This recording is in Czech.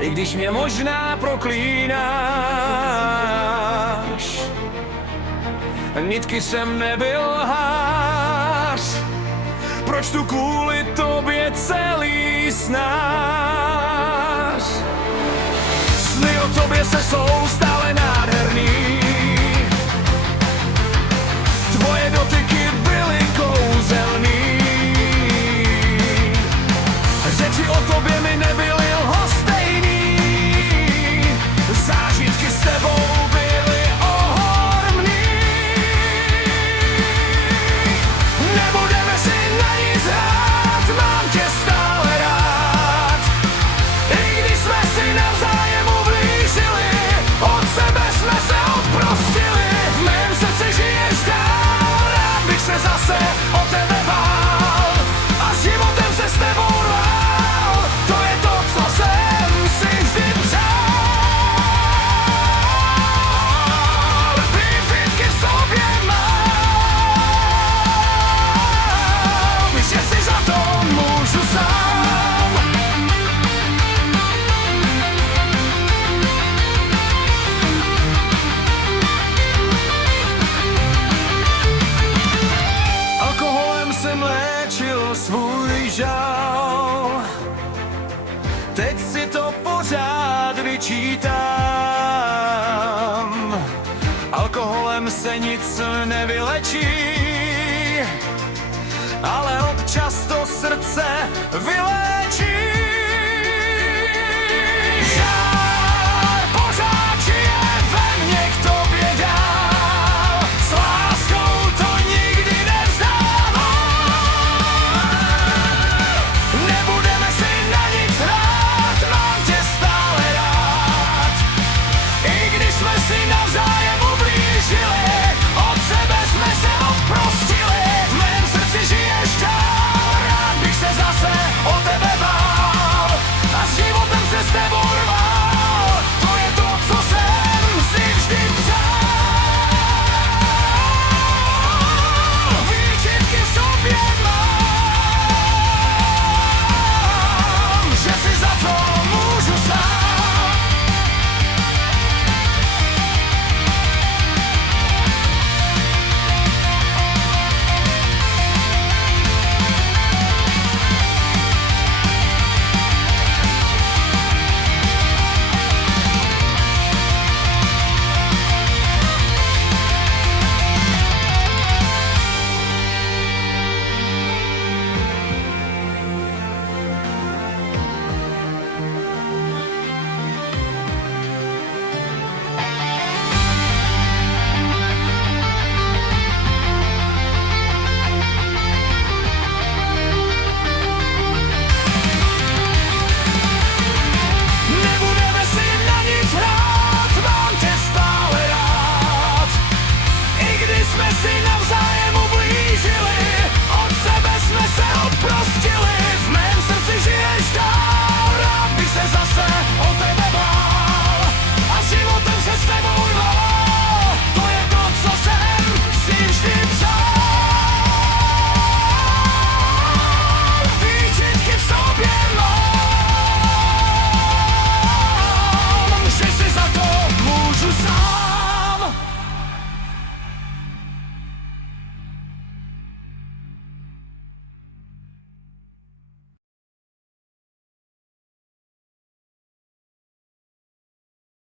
i když mě možná proklínáš. Nitky jsem nebyl lhář, proč tu kvůli tobě celý snáš. Sny o tobě se jsou stále nádherný, tvoje dotyky byly kouzelný, řeči o tobě mi nebyly lhostejný, zážitky s tebou byly ohromný. Nebudeme si na nic hrát, mám tě stále rád, i když jsme si navzájem ublížili, od sebe jsme se odprostili. V mém srdci žiješ dál, rád bych se zase o tebe bál a s životem se s tebou rvál, to je to, co jsem si vždy přál. Výfitky v sobě mám, že si za to můžu sám. Alkoholem jsem léčil svůj žál, teď si to pořád vyčítám. Alkoholem se nic nevylečí, ale občas to srdce vyléčí.